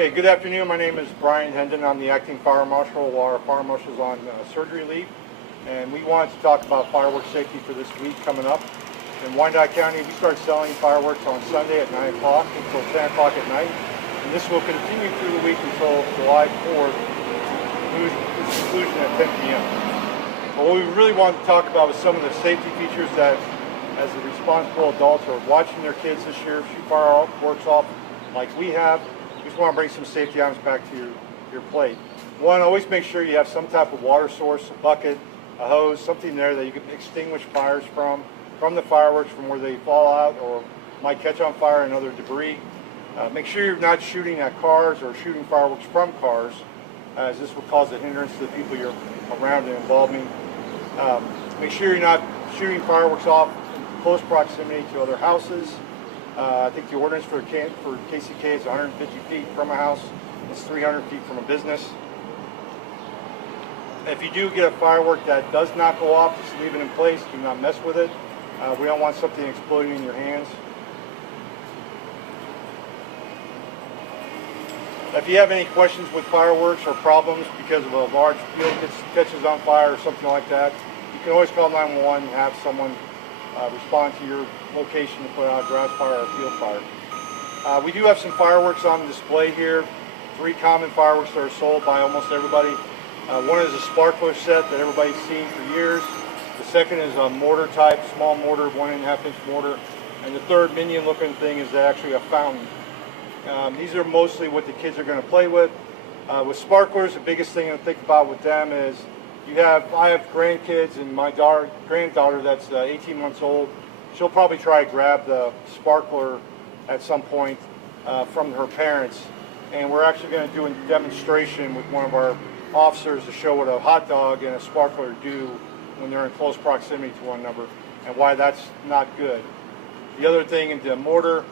Okay, good afternoon. My name is Brian Hendon. I'm the acting fire marshal while our fire marshal is on surgery leave. And we wanted to talk about fireworks safety for this week coming up. In Wyandotte County, we start selling fireworks on Sunday at 9 o'clock until 10 o'clock at night. And this will continue through the week until July 4th, its conclusion at 10 p.m. But what we really wanted to talk about was some of the safety features that, as the responsible adults, are watching their kids this year shoot fireworks off like we have. We just want to bring some safety items back to your plate. One, always make sure you have some type of water source, a bucket, a hose, something there that you can extinguish fires from the fireworks, from where they fall out or might catch on fire and other debris. Make sure you're not shooting at cars or shooting fireworks from cars, as this will cause a hindrance to the people you're around and involving. Make sure you're not shooting fireworks off in close proximity to other houses. I think the ordinance for KCK is 150 feet from a house. It's 300 feet from a business. If you do get a firework that does not go off, just leave it in place. Do not mess with it. We don't want something exploding in your hands. If you have any questions with fireworks or problems because of a large field catches on fire or something like that, you can always call 911 and have someone respond to your location to put out a grass fire or a field fire. We do have some fireworks on display here. 3 common fireworks that are sold by almost everybody. One is a sparkler set that everybody's seen for years. The second is a mortar type, small mortar, 1.5 inch mortar. And the third minion looking thing is actually a fountain. These are mostly what the kids are going to play with. With sparklers, the biggest thing to think about with them is I have grandkids, and my granddaughter that's 18 months old, she'll probably try to grab the sparkler at some point from her parents. And we're actually going to do a demonstration with one of our officers to show what a hot dog and a sparkler do when they're in close proximity to one another and why that's not good. The other thing in the mortar,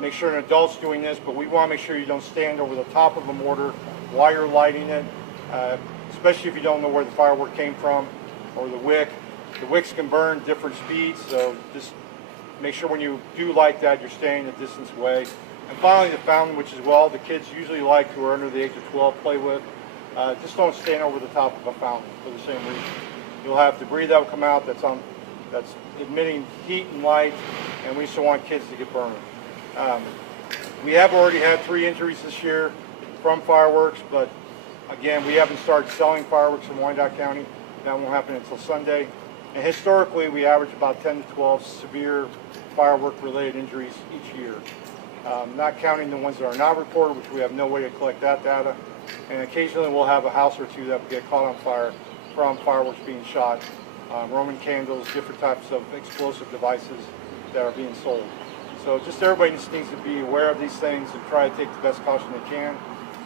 make sure an adult's doing this, but we want to make sure you don't stand over the top of a mortar while you're lighting it, especially if you don't know where the firework came from or the wick. The wicks can burn different speeds, so just make sure when you do light that, you're staying a distance away. And finally, the fountain, which is the kids usually like, who are under the age of 12, play with. Just don't stand over the top of a fountain for the same reason. You'll have debris that will come out that's emitting heat and light, and we just don't want kids to get burned. We have already had 3 injuries this year from fireworks, but again, we haven't started selling fireworks in Wyandotte County. That won't happen until Sunday. And historically, we average about 10 to 12 severe firework-related injuries each year. Not counting the ones that are not reported, which we have no way to collect that data. And occasionally we'll have a house or two that will get caught on fire from fireworks being shot, Roman candles, different types of explosive devices that are being sold. So just everybody just needs to be aware of these things and try to take the best caution they can.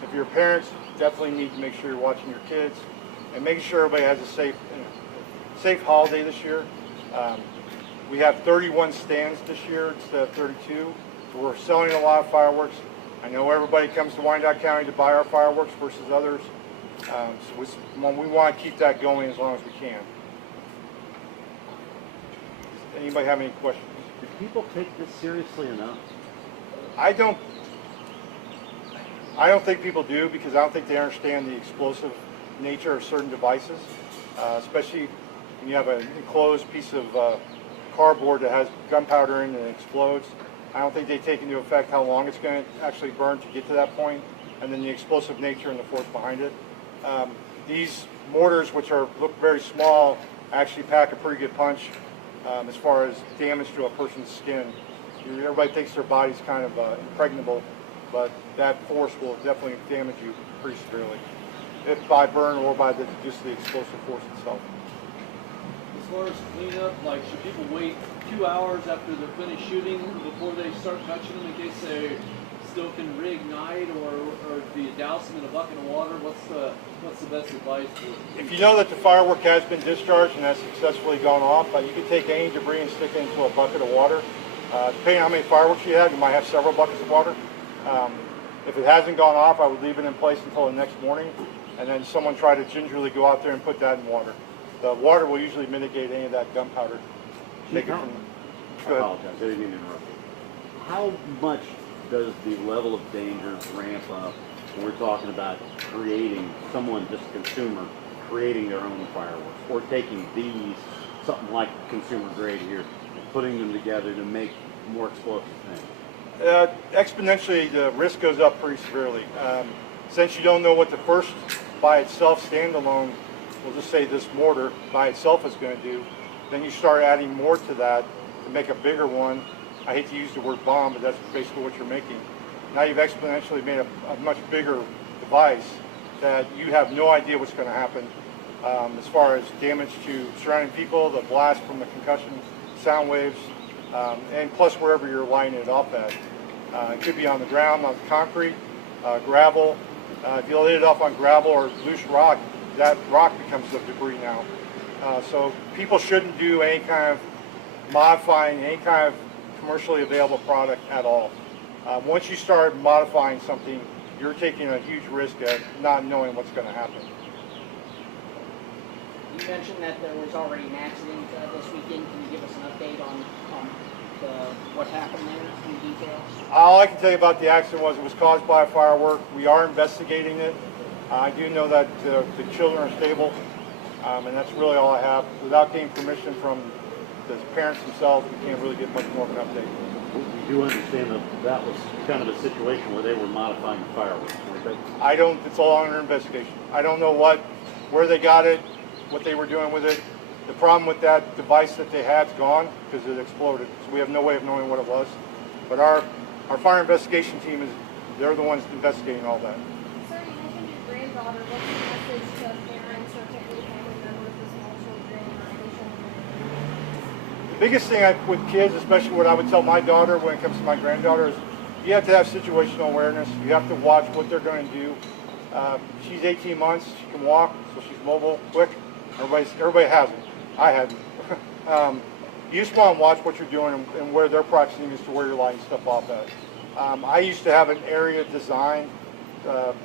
If you're parents, definitely need to make sure you're watching your kids and making sure everybody has a safe holiday this year. We have 31 stands this year instead of 32. So we're selling a lot of fireworks. I know everybody comes to Wyandotte County to buy our fireworks versus others. So we want to keep that going as long as we can. Does anybody have any questions? Do people take this seriously enough? I don't think people do, because I don't think they understand the explosive nature of certain devices, especially when you have an enclosed piece of cardboard that has gunpowder in it and it explodes. I don't think they take into effect how long it's going to actually burn to get to that point, and then the explosive nature and the force behind it. These mortars, which look very small, actually pack a pretty good punch as far as damage to a person's skin. Everybody thinks their body's kind of impregnable, but that force will definitely damage you pretty severely, if by burn or by just the explosive force itself. As far as cleanup, like, should people wait 2 hours after they're finished shooting before they start touching them in case they still can reignite, or do you douse them in a bucket of water? What's the best advice? If you know that the firework has been discharged and has successfully gone off, you can take any debris and stick it into a bucket of water. Depending on how many fireworks you have, you might have several buckets of water. If it hasn't gone off, I would leave it in place until the next morning, and then someone try to gingerly go out there and put that in water. The water will usually mitigate any of that gunpowder. I apologize, I didn't mean to interrupt you. How much does the level of danger ramp up when we're talking about creating, someone, just a consumer, creating their own fireworks, or taking these, something like consumer grade here, and putting them together to make more explosive things? Exponentially, the risk goes up pretty severely. Since you don't know what the first by itself standalone, we'll just say this mortar by itself is going to do, then you start adding more to that to make a bigger one. I hate to use the word bomb, but that's basically what you're making. Now you've exponentially made a much bigger device that you have no idea what's going to happen as far as damage to surrounding people, the blast from the concussion sound waves, and plus wherever you're lining it off at. It could be on the ground, on the concrete, gravel. If you lit it off on gravel or loose rock, that rock becomes the debris now. So people shouldn't do any kind of modifying any kind of commercially available product at all. Once you start modifying something, you're taking a huge risk at not knowing what's going to happen. You mentioned that there was already an accident this weekend. Can you give us an update on what happened there in details? All I can tell you about the accident was it was caused by a firework. We are investigating it. I do know that the children are stable, and that's really all I have. Without getting permission from the parents themselves, we can't really get much more of an update. We do understand that that was kind of a situation where they were modifying the fireworks, weren't they? It's all under investigation. I don't know where they got it, what they were doing with it. The problem with that device that they had is gone because it exploded. So we have no way of knowing what it was. But our fire investigation team they're the ones investigating all that. Sir, you mentioned your granddaughter. What's your message to parents or to any family members with small children or any children? The biggest thing with kids, especially what I would tell my daughter when it comes to my granddaughter, is you have to have situational awareness. You have to watch what they're going to do. She's 18 months. She can walk, so she's mobile, quick. Everybody has it. I hadn't. You just want to watch what you're doing and where their proximity is to where you're lighting stuff off at. I used to have an area designed,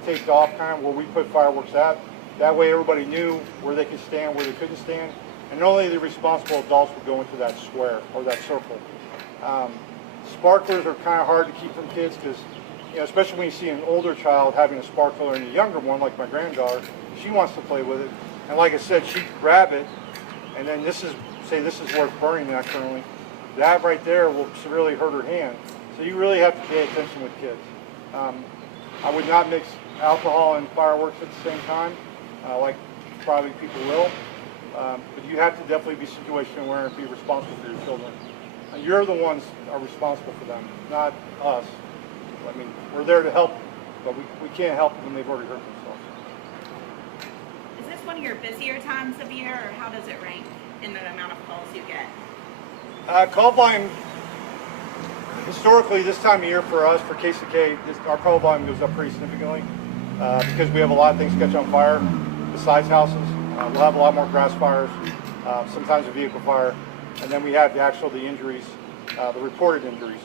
taped off kind of where we put fireworks at. That way everybody knew where they could stand, where they couldn't stand. And only the responsible adults would go into that square or that circle. Sparklers are kind of hard to keep from kids because, especially when you see an older child having a sparkler and a younger one, like my granddaughter, she wants to play with it. And like I said, she'd grab it, and then this is where it's burning nocturnally. That right there will severely hurt her hand. So you really have to pay attention with kids. I would not mix alcohol and fireworks at the same time, like probably people will. But you have to definitely be situation aware and be responsible for your children. You're the ones that are responsible for them, not us. I mean, we're there to help, but we can't help them when they've already hurt themselves. Is this one of your busier times of year, or how does it rank in the amount of calls you get? Call volume, historically, this time of year for us, for KCK, our call volume goes up pretty significantly because we have a lot of things catch on fire besides houses. We'll have a lot more grass fires, sometimes a vehicle fire, and then we have the injuries, the reported injuries.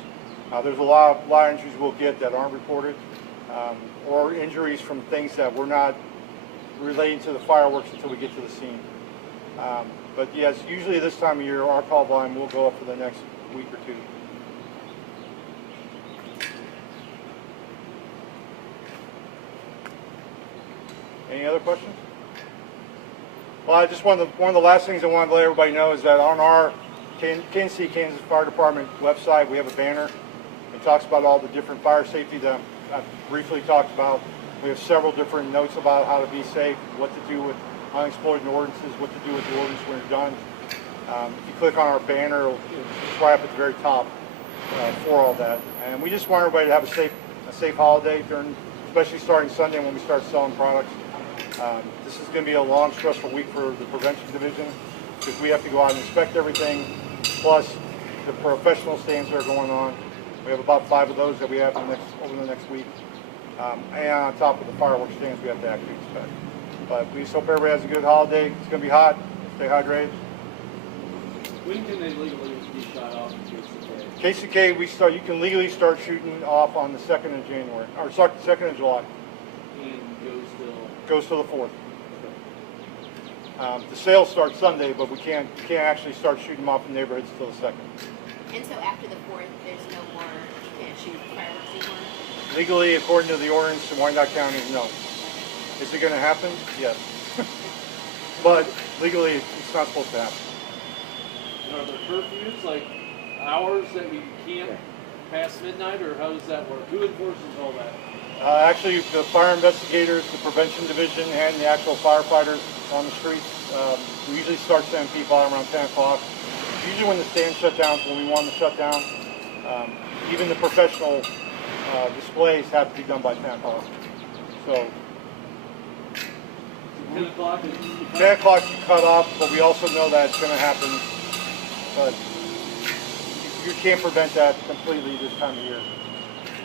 There's a lot of injuries we'll get that aren't reported, or injuries from things that we're not relating to the fireworks until we get to the scene. But yes, usually this time of year, our call volume will go up for the next week or two. Any other questions? Well, I just one of the last things I wanted to let everybody know is that on our Kansas City, Kansas Fire Department website, we have a banner. It talks about all the different fire safety that I've briefly talked about. We have several different notes about how to be safe, what to do with unexploded ordinances, what to do with the ordinance when you're done. If you click on our banner, it's right up at the very top for all that. And we just want everybody to have a safe holiday, especially starting Sunday when we start selling products. This is going to be a long, stressful week for the prevention division because we have to go out and inspect everything, plus the professional stands that are going on. We have about 5 of those that we have over the next week. And on top of the fireworks stands we have to actually inspect. But we just hope everybody has a good holiday. It's going to be hot. Stay hydrated. When can they legally be shot off in KCK? KCK, you can legally start shooting off on the 2nd of January, or 2nd of July. And Goes till the 4th. The sales start Sunday, but we can't actually start shooting them off in neighborhoods till the 2nd. And so after the 4th, there's no more, you can't shoot fireworks anymore? Legally, according to the ordinance in Wyandotte County, no. Is it going to happen? Yes. But legally, it's not supposed to happen. And are there curfews, like hours that you can't past midnight, or how does that work? Who enforces all that? Actually, the fire investigators, the prevention division, and the actual firefighters on the streets, we usually start sending people out around 10 o'clock. Usually when the stand shut down, when we want them to shut down. Even the professional displays have to be done by 10 o'clock. So 10 o'clock is 10 o'clock is cut off, but we also know that it's going to happen. But you can't prevent that completely this time of year.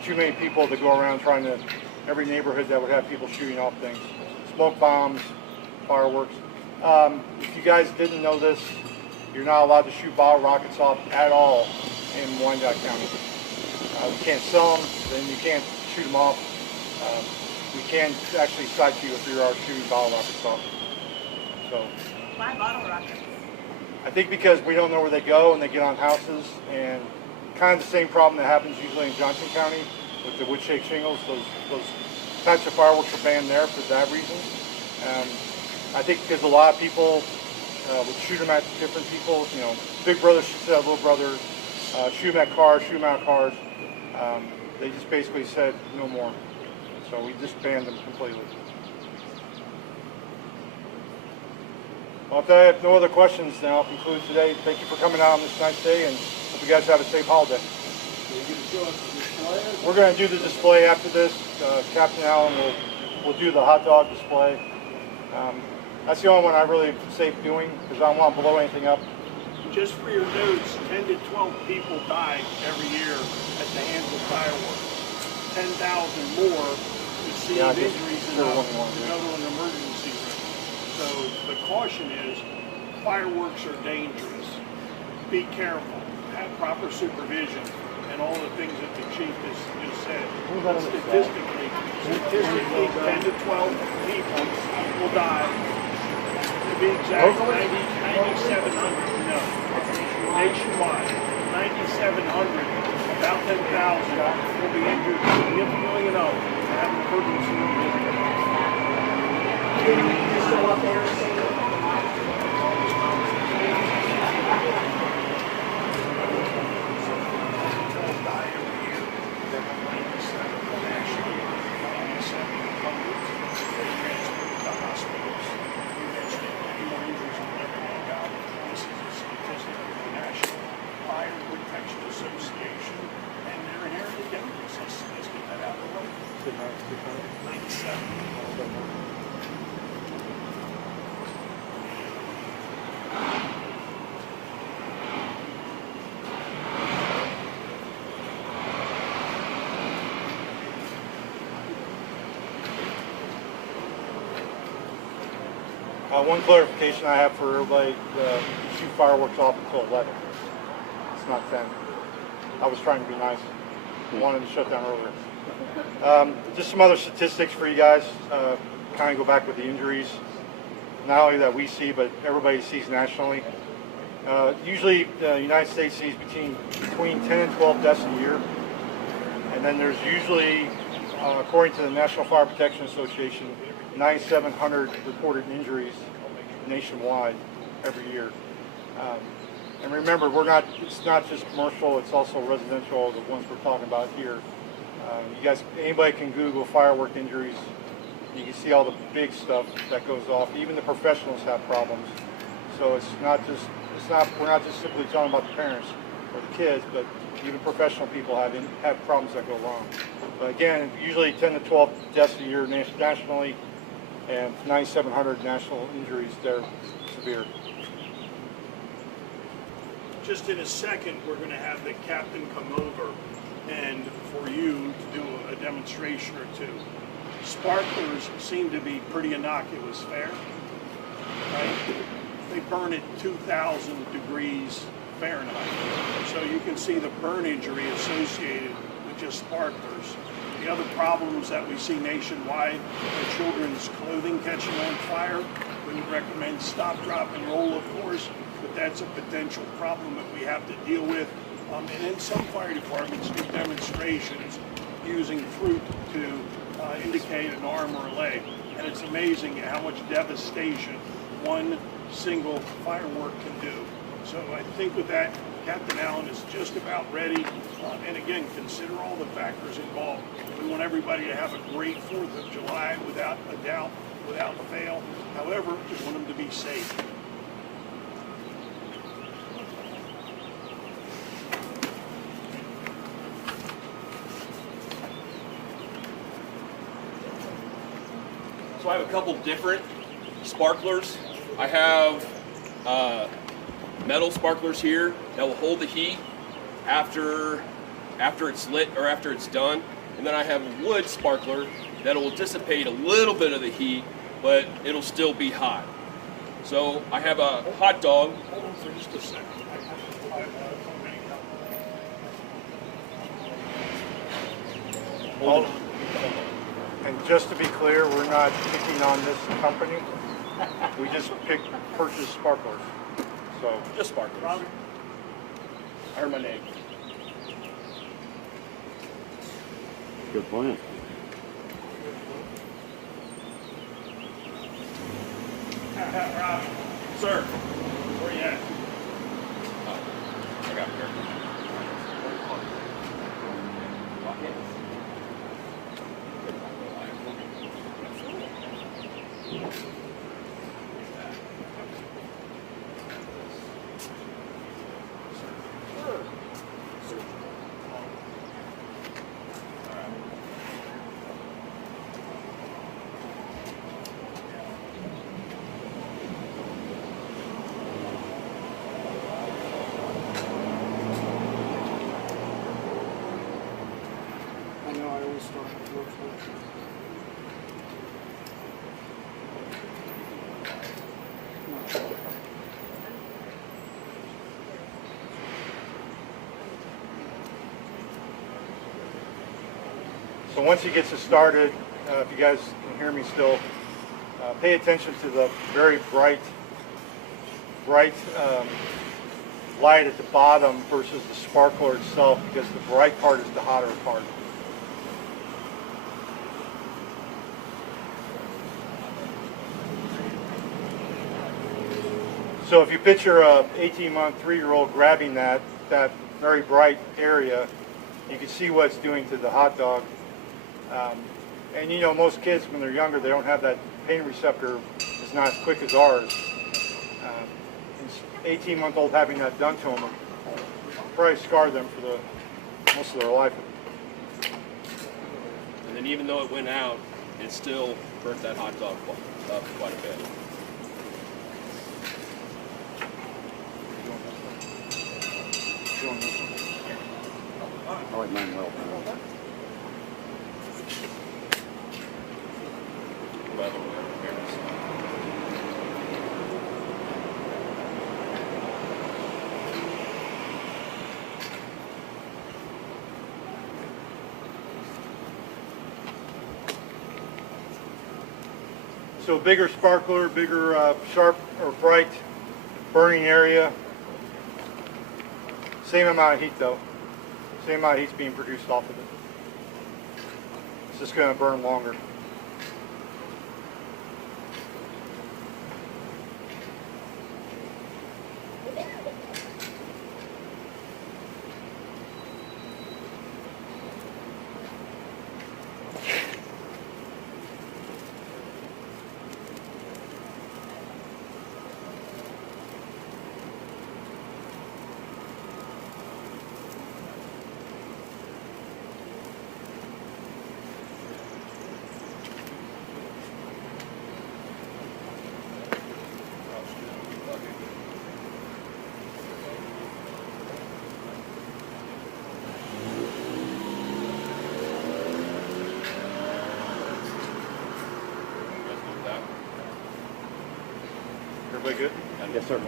Too many people to go around trying to, every neighborhood that would have people shooting off things. Smoke bombs, fireworks. If you guys didn't know this, you're not allowed to shoot bottle rockets off at all in Wyandotte County. You can't sell them, then you can't shoot them off. We can actually cite you if you are shooting bottle rockets off. So, Why bottle rockets? I think because we don't know where they go and they get on houses, and kind of the same problem that happens usually in Johnson County with the wood shake shingles. Those types of fireworks are banned there for that reason. I think because a lot of people would shoot them at different people. You know, big brother shoots at little brother, shoot them at cars, shoot them out of cars. They just basically said no more. So we just banned them completely. Well, if I have no other questions, then I'll conclude today. Thank you for coming out on this nice day, and hope you guys have a safe holiday. Are you going to show us the display? We're going to do the display after this. Captain Allen will do the hot dog display. That's the only one I really safe doing because I don't want to blow anything up. Just for your notes, 10 to 12 people die every year at the hands of fireworks. 10,000 more receive injuries in another emergency room. So the caution is, fireworks are dangerous. Be careful. Have proper supervision and all the things that the chief has just said. Statistically, 10 to 12 people will die. To be exact, 9,700. No, nationwide, 9,700. About 10,000 will be injured significantly enough to have an emergency room visit. You're still up there, so One clarification I have for everybody, you shoot fireworks off until 11. It's not 10. I was trying to be nice. I wanted to shut down earlier. Just some other statistics for you guys, kind of go back with the injuries, not only that we see, but everybody sees nationally. Usually the United States sees between 10 and 12 deaths a year. And then there's usually, according to the National Fire Protection Association, 9,700 reported injuries nationwide every year. And remember, it's not just commercial, it's also residential, the ones we're talking about here. You guys, anybody can Google firework injuries. You can see all the big stuff that goes off. Even the professionals have problems. So we're not just simply talking about the parents or the kids, but even professional people have problems that go wrong. But again, usually 10 to 12 deaths a year nationally, and 9,700 national injuries. They're severe. Just in a second, we're going to have the captain come over and for you to do a demonstration or two. Sparklers seem to be pretty innocuous, fair? Right? They burn at 2,000 degrees Fahrenheit. So you can see the burn injury associated with just sparklers. The other problems that we see nationwide are children's clothing catching on fire. Wouldn't recommend stop, drop, and roll, of course, but that's a potential problem that we have to deal with. And then some fire departments do demonstrations using fruit to indicate an arm or a leg. And it's amazing how much devastation one single firework can do. So I think with that, Captain Allen is just about ready. And again, consider all the factors involved. We want everybody to have a great 4th of July without a doubt, without fail. However, we want them to be safe. So I have a couple different sparklers. I have metal sparklers here that will hold the heat after it's lit or after it's done. And then I have a wood sparkler that will dissipate a little bit of the heat, but it'll still be hot. So I have a hot dog. Hold on for just a second. All- And just to be clear, we're not picking on this company. We just purchased sparklers. So, Just sparklers. Robert? I heard my name. Good plan. Robert, Sir. where you at? I got it here. I know I always start with work for so once he gets it started, if you guys can hear me still, pay attention to the very bright light at the bottom versus the sparkler itself, because the bright part is the hotter part. So if you picture a 18-month, 3-year-old grabbing that very bright area, you can see what it's doing to the hot dog. And you know, most kids when they're younger, they don't have that pain receptor is not as quick as ours. 18-month-old having that done to them will probably scar them for the most of their life. And then even though it went out, it still burnt that hot dog up quite a bit. I like mine well. By the way, fairness. So bigger sparkler, bigger sharp or bright burning area. Same amount of heat though. Same amount of heat's being produced off of it. It's just going to burn longer. Everybody good? Yes, sir.